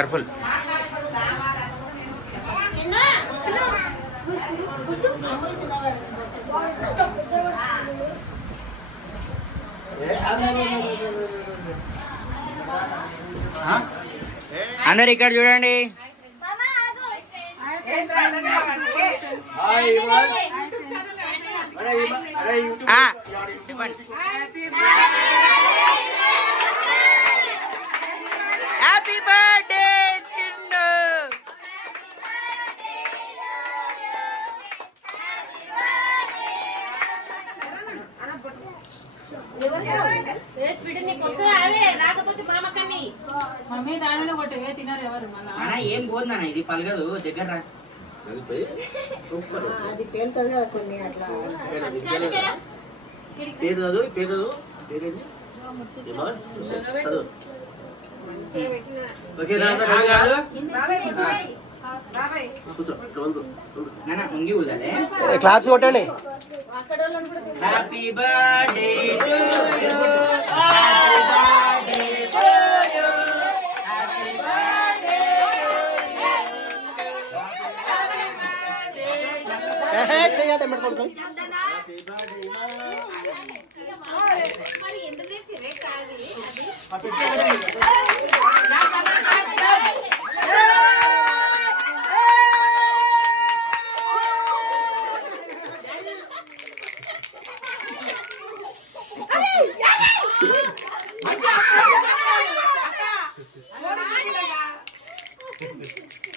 Careful. అందరు ఇక్కడ చూడండి. Happy birthday Chinnu. ఏం పోతుందా ఇది పలగదు దగ్గర. అది పేలుతుంది కదా కొన్ని అట్లా. పేరు పేరు పేరేంటి? ఉంగి ఊదాలే. క్లాప్స్ కొట్టండి. Happy birthday to you. చెయ్యాలి పడుకోండి.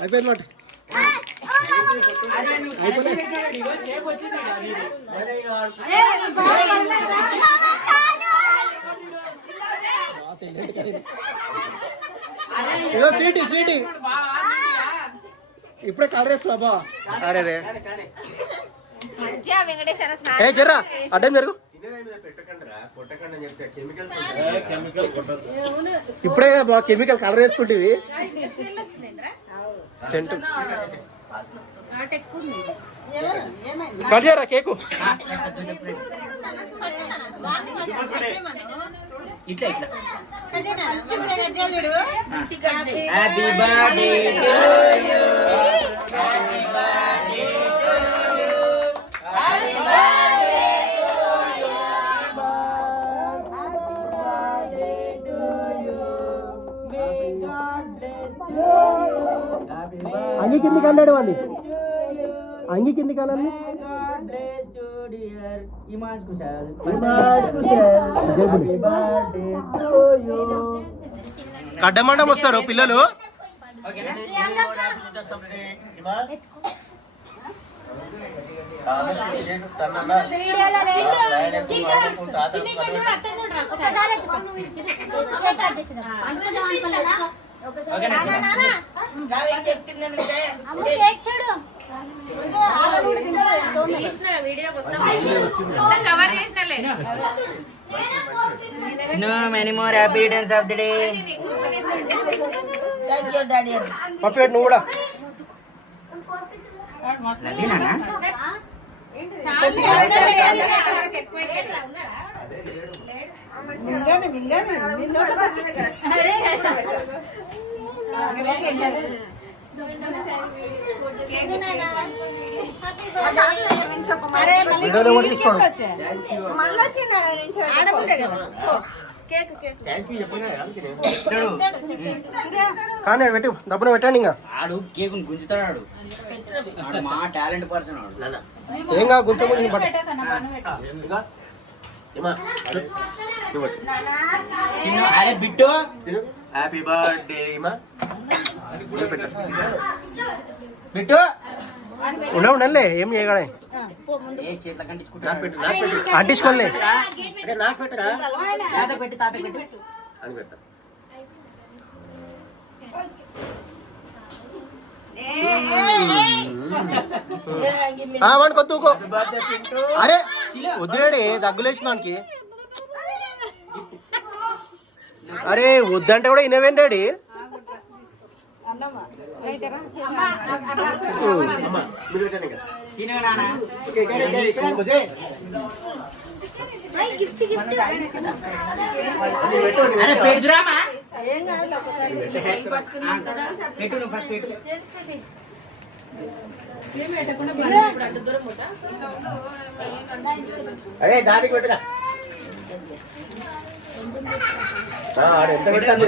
అయిపోయింది మాట. ఇదో స్వీటీ స్వీటీ ఇప్పుడే కలర్ వేసుకున్నా బా. అరే రే ఏ జర్రా అడ్డం జరుగు. ఇప్పుడే బా కెమికల్ కలర్ వేసుకుంటుంది. సెంట్ కట్ చేయరా కేకు. ఇట్లా ఇట్లా. Happy birthday to you. Happy birthday to you. Happy birthday to you. May God bless you. అంగి కిందికి అన్నాడు వాళ్ళు. అంగి కిందికి అన్నాడు. కడ్డమండం వస్తారు పిల్లలు. Many more happy returns of the day. పప్పు నువ్వు కూడా. కానీ పెట్టి దబ్బున పెట్టండి. ఇంకా ఆడు కేక్ గుంజుతాడు. మా టాలెంట్ పర్సన్ ఆడు. ఏం కాదు గుంజ గురించి పట్టు. అరే బిట్టు హ్యాపీ బర్త్డే బిట్టు ఉండలే ఏం చేయగలే. చేతిలో కంటించుకుంటా. అంటించుకోలే. పెట్టి తాత పెట్టి అని పెట్టా. వాడికి కొత్తుకో. అరే వద్దులేడి దగ్గులేసిన దానికి. అరే వద్దంటే కూడా ఇనవేంటి డాడీ. ఏం కాదు ఒకసారి పెట్టు నువ్వు ఫస్ట్ పెట్టు. అదే దానికి పెట్టరా ఎంత పెట్టాలి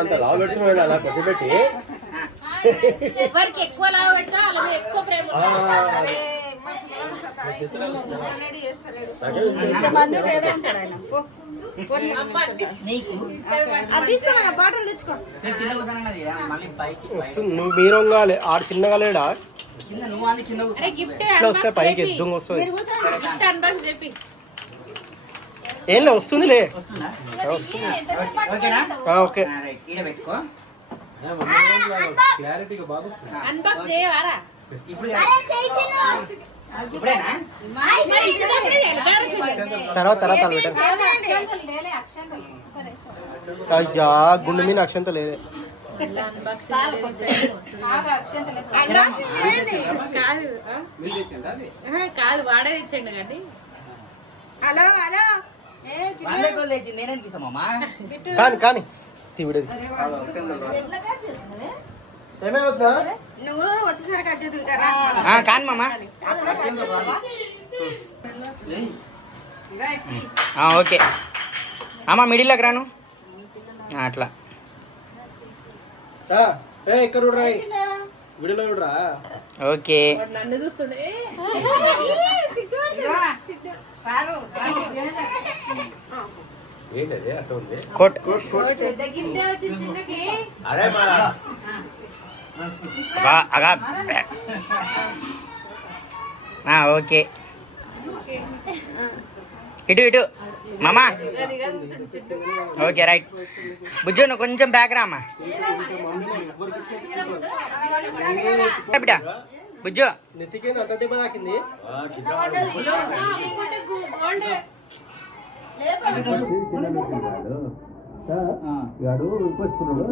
అంత లావు పెడుతున్నాడు అలా కొద్ది పెట్టి ఎవరికి ఎక్కువ లాభ పెడతా అలాగే ఎక్కువ ప్రేమ ఇంతమంది లేదే ఉంటాడు ఆయన అది తీసుకో బాటలు తెచ్చుకో. నేను కింద కూర్చోనన్నది మళ్ళీ పైకి వస్తుంది నువ్వు మీరు వంగాలి ఆడు చిన్నగా లేడా కింద నువ్వు అంది కింద కూర్చో. గిఫ్ట్ ఇట్లా వస్తే పైకి ఎద్దుంగ వస్తుంది గిఫ్ట్ అన్బాక్స్ చెప్పి ఏం వస్తుందిలే వస్తుందా? వస్తుంది ఓకేనా? ఓకే రైట్ ఈడ పెట్టుకో. అన్బాక్స్ చేయవారా ఇప్పుడు ఇప్పుడేనా? మరి ఇచ్చేటప్పుడు ఎలగారు తర్వాత తర్వాత పెట్టారు అయ్యా గుండె మీద అక్షంత లేదే కాదు వాడే ఇచ్చండి కానీ హలో హలో వాళ్ళే కోళ్ళు తెచ్చింది, నేనేం తీసామమ్మా? కానీ కానీ తీవిడది ఏమవుతుందా నువ్వు వచ్చేసరికి అజ్జదు కాని మామా. ఓకే అమ్మా మిడిల్లోకి రాను అట్లా. ఏ ఇక్కడ చూడరా విడిలో చూడరా ఓకే నన్ను చూస్తుండే ఏంటది అట్లా ఉంది కోట్ అరే అగా ఓకే ఇటు ఇటు మామా. Okay right. బుజ్జు నువ్వు కొంచెం బ్యాక్ రా అమ్మా. బిడ్డ బుజ్జు నెత్తికి అంత దెబ్బ తాకింది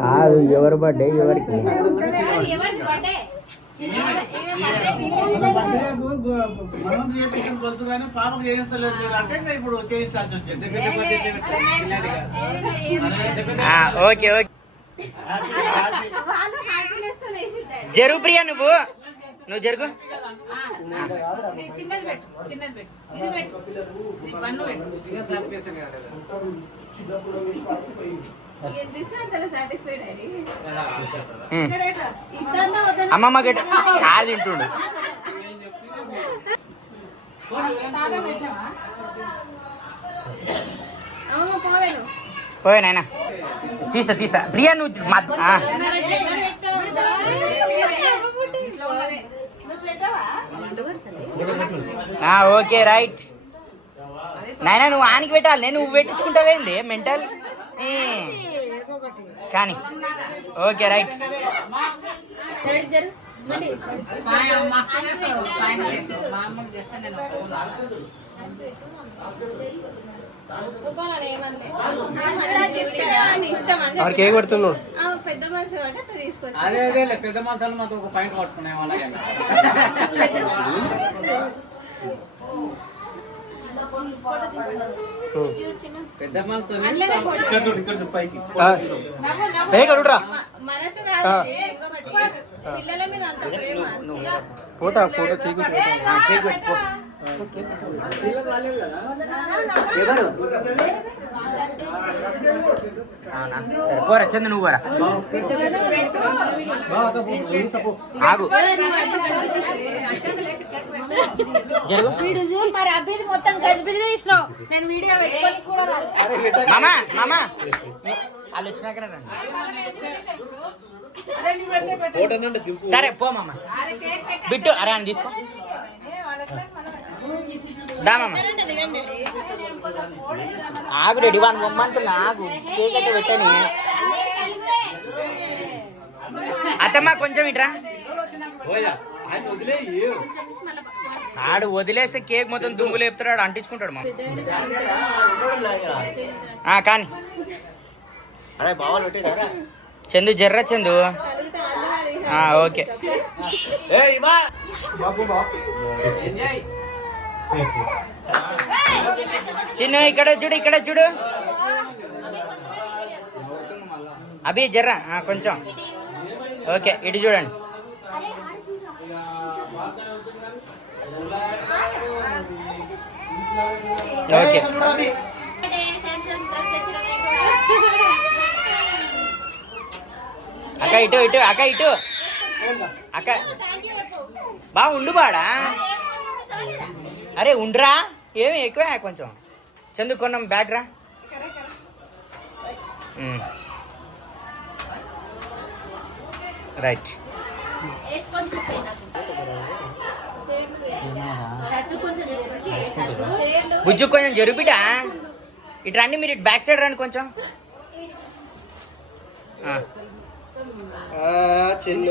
కాదు ఎవరు బర్త్డే ఎవరికి పాపకు చేయిస్తలేదు మీరు అంటే ఇప్పుడు చేయించాల్సి వచ్చింది. ఓకే ఓకే జరుగు ప్రియా నువ్వు జరుగు. చిన్నది పెట్టు చిన్నది పెట్టు ఇది పెట్టు ఇది పన్ను పెట్టు అమ్మమ్మ గట్టి కాదు తింటుండు. పోయే నాయన తీసా ప్రియా నువ్వు ఓకే రైట్ నాయన నువ్వు ఆనికి పెట్టాలి, నేను నువ్వు పెట్టించుకుంటావేంది మెంటల్ కానీ. Okay right. వాడికి ఏ కొడుతున్నాడు పెద్ద మనిషి కాబట్టి అట్లా తీసుకొచ్చి అదే అదే పెద్ద మనుషులు మాకు ఒక పాయింట్ పట్టుకునే వాళ్ళ పెద్ద మనుషులు కడురా మనసు కాదు పిల్లల మీద అంత ప్రేమ పోతా ఫోటో కేక్ కేక్ పెట్టుకో. సరే పోరా చందు నువ్వు పోరా ఆగు జరుగు. మరి అభిది మొత్తం గజిబిజి తీసినావు నేను వీడియో పెట్టుకొని కూడా రాలేదు. మామా వాళ్ళు వచ్చినాక రండి. సరే పో మామ బిట్టు అరే అని తీసుకో దా మామ. ఆగు రెడీ వాడిని బొమ్మంటున్నా ఆగు కేక్ అయితే పెట్టని. అత్తమ్మ కొంచెం ఇట్రా. ఆడు వదిలేస్తే కేక్ మొత్తం దుమ్ము లేపుతాడు అంటించుకుంటాడు మా. కానీ అరే బావాలు పెట్టారా చందు జర్ర చందు. ఓకే చిన్న ఇక్కడ చూడు అభి జర్రా కొంచెం. ఓకే ఇటు చూడండి. ఓకే అక్క ఇటు ఇటు అక్క ఇటు అక్క బాగా ఉండు బాడా. అరే ఉండ్రా ఏమి ఎక్కువ కొంచెం చందు కొన్నాం బ్యాగ్ రా. రైట్ బుజ్జు కొంచెం జరుపుటా ఇటు రండి మీరు ఇటు బ్యాక్ సైడ్ రండి కొంచెం. చిన్న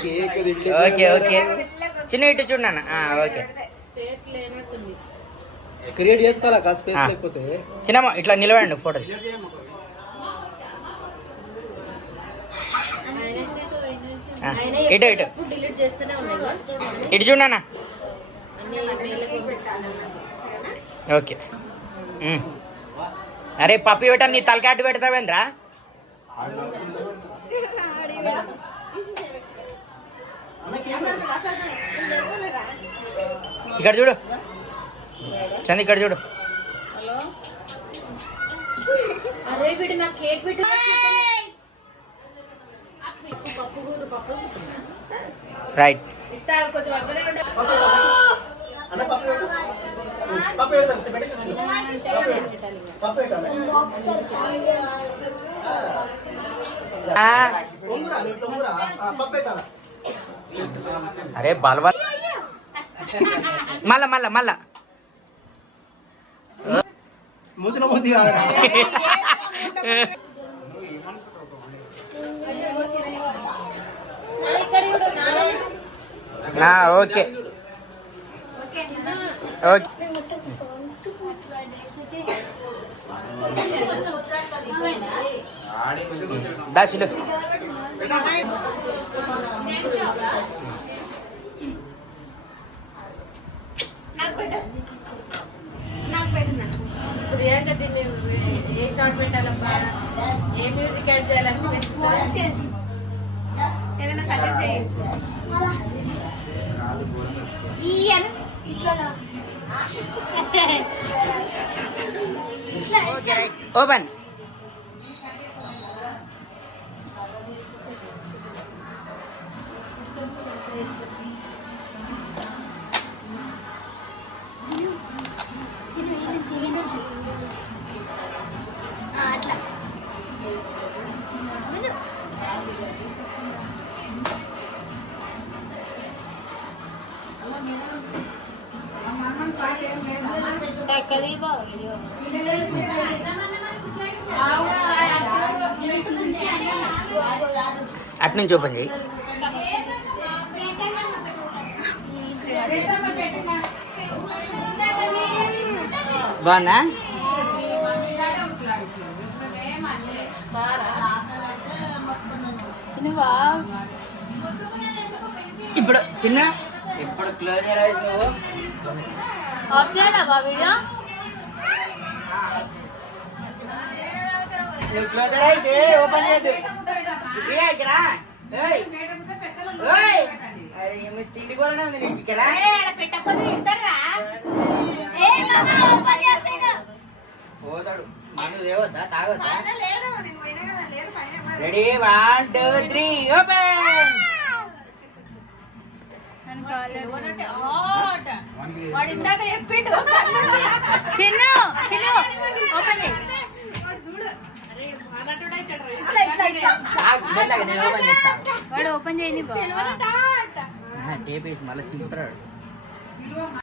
కేక్ ఓకే ఓకే చిన్న ఇటు చూడన్నా. ఓకే క్రియేట్ చేసుకోవాలా స్పేస్ లేకపోతే. చిన్నమ్మ ఇట్లా నిలబడండి ఫోటో. ఇటు ఇటు ఇటు చూడన్నా. ఓకే అరే పప్పి పెట్టా నీ తలకాటు పెడతావేంద్రా. ఇక్కడ చూడు చంది ఇక్కడ చూడు. అరే బిడ్డ నాకు కేక్ పెట్టు. రైట్ ఇస్తా కొంచెం అక్కడే ఉండు. అరే బలవ మళ్ళా మళ్ళా మళ్ళా మూతిన మూతి కాదురా. ఓకే ఓకే దాసిలు ప్రియాంక దీన్ని ఏ షార్ట్ పెట్టాలబ్బా, ఏ మ్యూజిక్ యాడ్ చేయాలని వెతుకుతా. ఏదైనా కలెక్ట్ చేయండి. ఓపెన్. అట్లా అట్నుంచి ఓపెన్ చేయి. బాగుందా? ఇప్పుడు చిన్న ఇప్పుడు క్లోజ్ నువ్వు వీడియో నువ్వు క్లోజర్ అయితే ఓపెన్ చేయద్దు. అరే ఏమి తిండి కూడా ఉంది నీకు ఇక్కడ. పోతాడు మనం లేవద్దా తాగొద్దా? Ready 1 2 3 open. వాడు ఇందాక చెప్పిండు. చిన్న చిన్న ఓపెన్ చేయి. మెల్లగా నేను ఓపెన్ చేస్తాను. వాడు ఓపెన్ చేయని టేప్ వేసి మళ్ళీ చింపుతాడు.